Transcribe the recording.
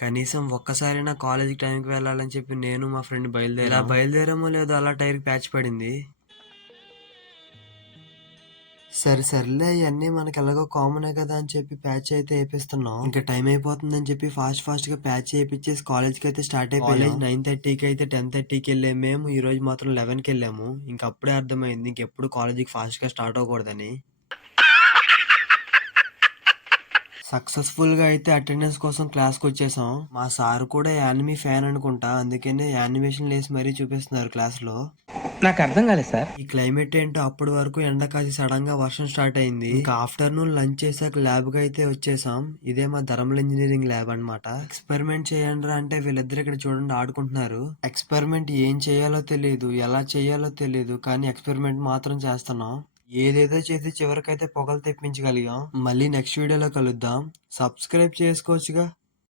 కనీసం ఒక్కసారైనా కాలేజ్‌కి టైంకి వెళ్ళాలని చెప్పి నేను మా ఫ్రెండ్ ఇలా బయలుదేరామో లేదో అలా టైర్‌కి ప్యాచ్ పడింది. సర్లే ఇయన్నీ మనకెలాగో కామనే కదా అని చెప్పి ప్యాచ్ అయితే ఏపిస్తున్నాం. ఇంకా టైం అయిపోతుందని చెప్పి ఫాస్ట్‌గా ప్యాచ్ ఏపిచ్చేసి కాలేజ్‌కైతే స్టార్ట్ అయిపోయాం. కాలేజ్ 9:30కి అయితే 10:30కి ఎళ్ళే మేము ఈరోజు మాత్రం 11కెళ్ళాము. ఇంక అప్పుడే అర్థమైంది ఇంకెప్పుడు కాలేజ్‌కి ఫాస్ట్‌గా స్టార్ట్ అవ్వకూడదని. సక్సెస్‌ఫుల్‌గా అయితే అటెండెన్స్ కోసం క్లాస్‌కొచ్చేసాం. మా సార్ కూడా యానిమీ ఫ్యాన్ అనుకుంటా. అందుకనే యానిమేషన్‌లేసి మరీ చూపిస్తున్నారు క్లాస్‌లో. నాకు అర్థం కాలేదు సార్. ఈ క్లైమేట్ ఏంటో అప్పటి వరకు ఎండ కాసి సడన్‌గా వర్షం స్టార్ట్ అయింది. ఇంకా ఆఫ్టర్‌నూన్ లంచ్ చేశాక ల్యాబ్‌కి అయితే వచ్చేసాం. ఇదే మా థర్మల్ ఇంజినీరింగ్ ల్యాబ్ అన్నమాట. ఎక్స్‌పెరిమెంట్ చేయండిరా అంటే వీళ్ళిద్దరు ఇక్కడ చూడండి ఆడుకుంటున్నారు. ఎక్స్‌పెరిమెంట్ ఏం చేయాలో తెలీదు, ఎలా చేయాలో తెలీదు. కానీ ఎక్స్‌పెరిమెంట్ మాత్రం చేస్తున్నాం. ఏదేదో చేసి చివరికైతే పొగలు తెప్పించగలిగాం. మళ్ళీ నెక్స్ట్ వీడియోలో కలుద్దాం. సబ్స్క్రైబ్ చేసుకోవచ్చుగా.